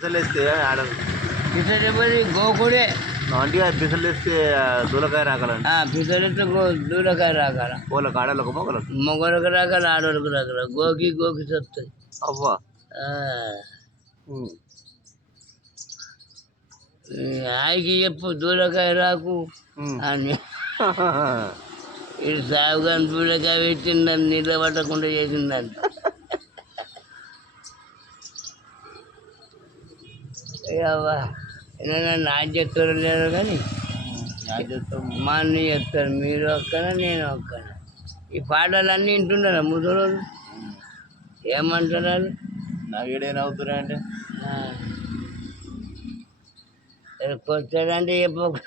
బిసలేస్తే ఆడ పిసలేపోయి గోకుడే అంటే బిసలేస్తే దూలకాయ రాగలండి పిసలితో దూరకాయ రాకాల వాళ్ళకి ఆడలకు మొగలకు మొగలకు రాకాల ఆడోళ్ళకు రాకాల గోకి వస్తుంది. అవ్వా ఆయికి చెప్పు దూరకాయ రాకు అని ఇది సాగుగాని దూరకాయ పెట్టిందని నీళ్ళ పట్టకుండా చేసిందని నాకు చెప్తారు లేరు కానీ మా అన్న చెప్తారు మీరు ఒక్కనా నేను ఒక్కనా ఈ పాటలన్నీ వింటున్నారా ముసలోళ్ళు ఏమంటున్నారు నాకు ఏడైనా అవుతున్నా అంటే కొత్తదంటే చెప్పకు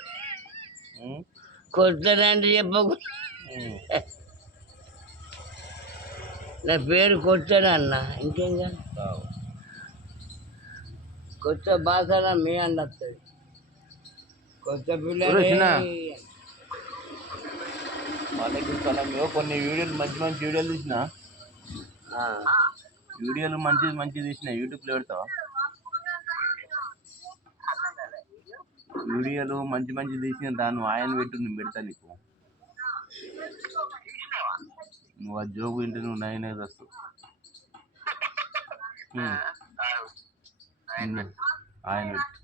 కొత్తదంటే చెప్పకు నా పేరు కొత్తడా అన్న ఇంకేం కాదు కొత్త భాషల మీ అన్న వస్తుంది కొత్త పిల్లలు వాళ్ళకి కొన్ని వీడియోలు మంచి మంచి వీడియోలు తీసిన వీడియోలు మంచి తీసిన యూట్యూబ్లో పెడతావా వీడియోలు మంచి తీసిన దాన్ని ఆయన పెట్టు నేను పెడతా నీకు నువ్వు ఆ జోకు వింటే నువ్వు నైన్ వస్తావు ఆయన పెట్టు